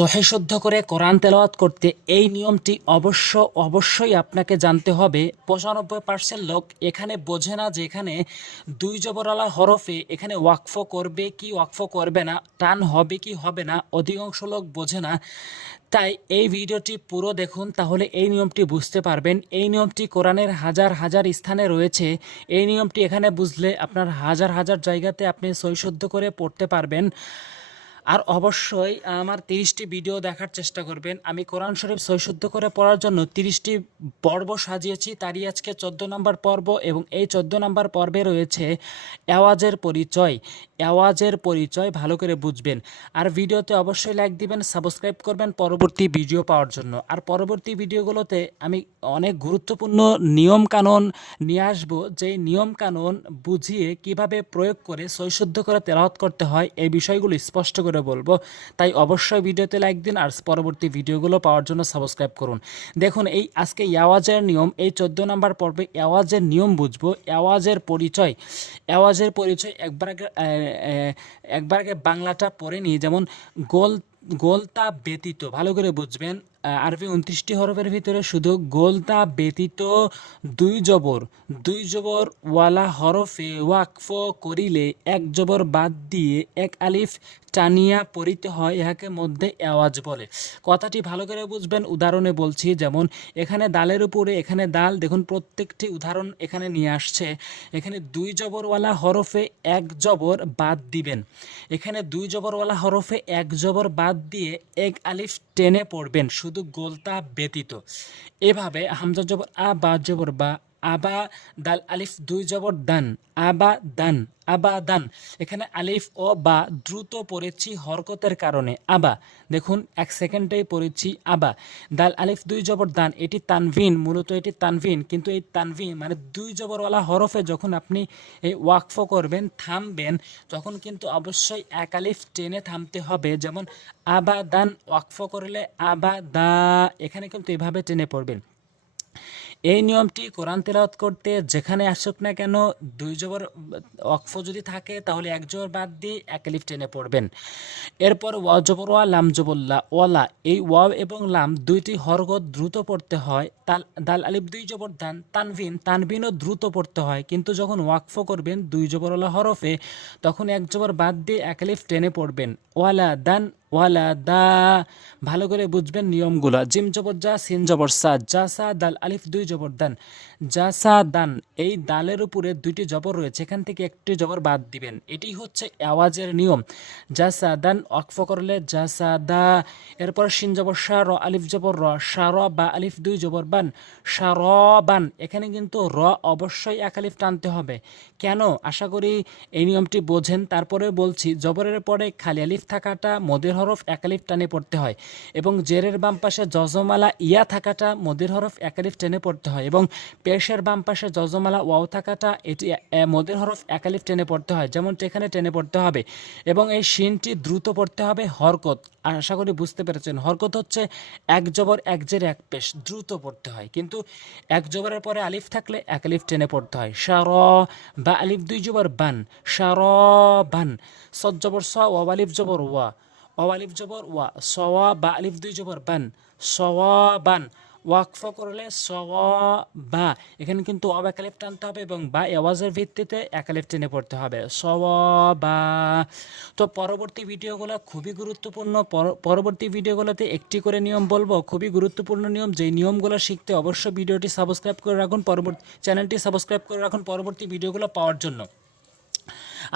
সহিহ শুদ্ধ করে কোরআন তেলাওয়াত করতে এই নিয়মটি অবশ্যই আপনাকে জানতে হবে। 95% লোক এখানে বোঝে না যে এখানে দুই জবরওয়ালা হরফে এখানে ওয়াকফ করবে কি ওয়াকফ করবে না, টান হবে কি হবে না, অধিকাংশ লোক বোঝে না। তাই এই ভিডিওটি পুরো দেখুন, তাহলে এই নিয়মটি বুঝতে পারবেন। এই নিয়মটি কোরআনের হাজার হাজার স্থানে রয়েছে। এই নিয়মটি এখানে বুঝলে আপনার হাজার হাজার জায়গাতে আপনি সহিহ শুদ্ধ করে পড়তে পারবেন। আর অবশ্যই আমার 30টি ভিডিও দেখার চেষ্টা করবেন। আমি কোরআন শরীফ সহিহ শুদ্ধ করে পড়ার জন্য 30টি পর্ব সাজিয়েছি, তারই আজকে 14 নম্বর পর্ব। এবং এই 14 নম্বর পর্বে রয়েছে আওয়াজের পরিচয়। আওয়াজের পরিচয় ভালো করে বুঝবেন। আর ভিডিওতে অবশ্যই লাইক দিবেন, সাবস্ক্রাইব করবেন পরবর্তী ভিডিও পাওয়ার জন্য। আর পরবর্তী ভিডিওগুলোতে আমি অনেক গুরুত্বপূর্ণ নিয়ম কানুন নিয়ে আসবো, যেই নিয়ম কানুন বুঝিয়ে কিভাবে প্রয়োগ করে সহিহ শুদ্ধ করে তেলাওয়াত করতে হয় এই বিষয়গুলো স্পষ্ট করে বলবো। তাই অবশ্যই ভিডিওতে লাইক দিন আর পরবর্তী ভিডিওগুলো পাওয়ার জন্য সাবস্ক্রাইব করুন। দেখুন, এই আজকে আওয়াজের নিয়ম, এই 14 নম্বর পর্বে আওয়াজের নিয়ম বুঝবো। আওয়াজের পরিচয় একবার আগে বাংলাটা পড়ে নিই। যেমন গোলতা ব্যতীত, ভালো করে বুঝবেন। আরবি 29টি হরফের ভিতরে শুধু গোলতা ব্যতীত দুই জবর ওয়ালা হরফে ওয়াকফ করিলে এক জবর বাদ দিয়ে এক আলিফ টানিয়া পড়িতে হয়, ইহাকে মধ্যে আওয়াজ বলে। কথাটি ভালো করে বুঝবেন, উদাহরণে বলছি। যেমন এখানে দালের উপরে এখানে দাল, দেখুন প্রত্যেকটি উদাহরণ এখানে নিয়ে আসছে। এখানে দুই জবরওয়ালা হরফে এক জবর বাদ দিবেন। এখানে দুই জবরওয়ালা হরফে এক জবর বাদ দিয়ে এক আলিফ টেনে পড়বেন, শুধু গোলতা ব্যতীত। এভাবে হামজা জবর আ, বা জবর বা, আবা, দাল আলিফ দুই জবর দান, আবা দান, আবা দান। এখানে আলিফ ও বা দ্রুত পড়েছি হরকতের কারণে আবা, দেখুন 1 সেকেন্ডেই পড়েছি আবা। দাল আলিফ দুই জবর দান, এটি তানভিন, মূলত এটি তানভিন। কিন্তু এই তানভিন মানে দুই জবরওয়ালা হরফে যখন আপনি এই ওয়াকফ করবেন, থামবেন, তখন কিন্তু অবশ্যই এক আলিফ টেনে থামতে হবে। যেমন আবা দান ওয়াকফ করলে আবা দা, এখানে কিন্তু এভাবে টেনে পড়বেন। এই নিয়মটি কোরআন তেলাওয়াত করতে যেখানে আসুক না কেন, দুই জবর ওয়াকফ যদি থাকে তাহলে এক জবর বাদ দিয়ে এক আলিফ টেনে পড়বেন। এরপর ওয়া জবর ওয়া, লাম জবর লা, ওয়ালা। এই ওয়াও এবং লাম দুইটি হরকত দ্রুত পড়তে হয়। দাল আলিফ দুই জবর দান, তানভিনও দ্রুত পড়তে হয়। কিন্তু যখন ওয়াকফ করবেন দুই জবরওয়ালা হরফে, তখন এক জবর বাদ দিয়ে এক আলিফ টেনে পড়বেন। ওয়ালা দান, ওয়ালা দা, ভালো করে বুঝবেন নিয়মগুলো। জিম জবর যা, সিন জবর সা, যা সা, দাল আলিফ দুই জবর দান, যা সা দান। এই দালের উপরে দুইটি জবর রয়েছে, এখান থেকে একটি জবর বাদ দিবেন। এটি হচ্ছে আওয়াজের নিয়ম। যা সা দান ওয়াকফ করলে যা সা দা। এরপর সিন জবর সা, র আলিফ জবর র, সা র, বা আলিফ দুই জবর বান, সা র বান। এখানে কিন্তু র অবশ্যই এক আলিফ টানতে হবে। কেন? আশা করি এই নিয়মটি বোঝেন। তারপরে বলছি, জবরের পরে খালি আলিফ থাকাটা মদের হরফ এক আলিফ টানে পড়তে হয়, এবং জেরের বাম পাশে যজমালা ইয়া থাকাটা মদের হরফ এক আলিফ টেনে পড়তে হয়, এবং পেশের বাম পাশে যজমালা ওয়াও থাকাটা এটি মদের হরফ এক আলিফ টেনে পড়তে হয়, যেমনটি এখানে টেনে পড়তে হবে। এবং এই শিনটি দ্রুত পড়তে হবে হরকত। আশা করি বুঝতে পেরেছেন। হরকত হচ্ছে এক জবর এক জের এক পেশ, দ্রুত পড়তে হয়। কিন্তু এক জবরের পরে আলিফ থাকলে এক আলিফ টেনে পড়তে হয়। সার, বা আলিফ দুই জবর বান, সার বান। সদ জবর স, ওয়া আলিফ জবর ওয়া, অলিফ জবর ওয়া, সওয়া, বা আলিফ দুই জবর বান, সওয়াবান। ওয়াকফ করলে সওয়াবা, এখানে কিন্তু অব এক আলিফ টানতে হবে এবং বা আওয়াজের ভিত্তিতে এক আলিফ টেনে পড়তে হবে, সওয়াবা। তো পরবর্তী ভিডিওগুলো খুবই গুরুত্বপূর্ণ। পরবর্তী ভিডিওগুলোতে একটি করে নিয়ম বলবো, খুবই গুরুত্বপূর্ণ নিয়ম। যেই নিয়মগুলো শিখতে অবশ্যই ভিডিওটি সাবস্ক্রাইব করে রাখুন, চ্যানেলটি সাবস্ক্রাইব করে রাখুন পরবর্তী ভিডিওগুলো পাওয়ার জন্য।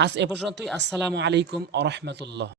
আজ এ পর্যন্তই। আসসালামু আলাইকুম ওয়া রাহমাতুল্লাহ।